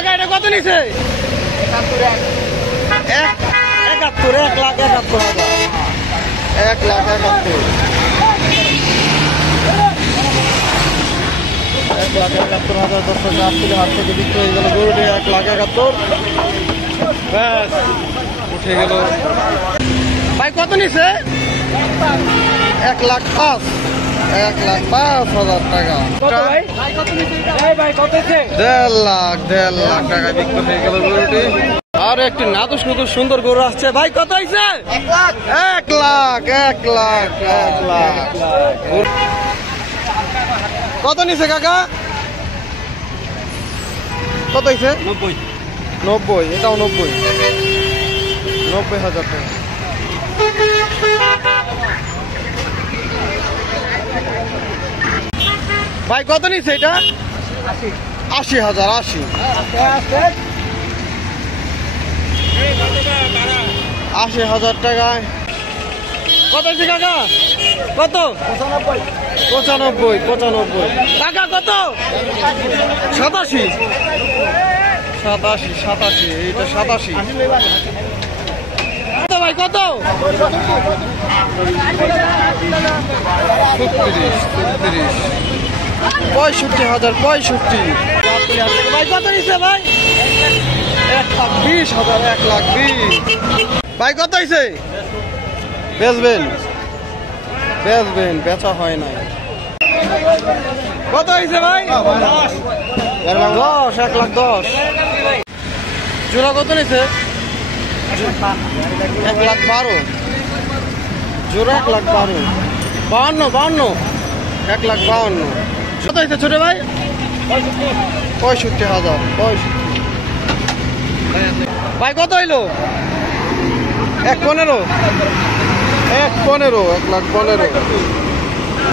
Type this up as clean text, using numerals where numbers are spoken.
কাকা এটা কত নিছে? 71, 1,71,000। 1,71,000। 1,71,000 দর্শক আসছিল, হাত থেকে বিক্রি হয়ে গেল গরুটি 1,71,000। ব্যাস উঠে গেল। ভাই কত নিছে? 1,05,000। 1,05,000 টাকা। 1,5 লাখ টাকা বিক্রি হয়ে গেল গরুটি। আর একটি নাদুস নুদুস সুন্দর গরু আসছে। ভাই কত হয়েছে? 1 লাখ। কত নিছে কাকা? কত হয়েছে? 90। এটাও 90,000 টাকা। ভাই কত নিচ্ছে এটা? 80,000। 80,000 টাকায়। কত হয়েছে কাকা? কত? 95। টাকা কত? 87। এইটা 87। কত ভাই কত? 65,000। ভাই কত নিচ্ছে ভাই? 1,20,000। 1,20,000। ভাই কত হয়েছে? বেচবেন? বেচা হয় না। কত হয়েছে ভাই? 10। 1,10,000। জোড়া কত নিচ্ছে? 1,12,000। জোড়া 1,12,000। 52। 1,52,000। কত হয়েছে ছোট ভাই? 65,000। ভাই কত হইলো? 1,15,000। 1,15,000।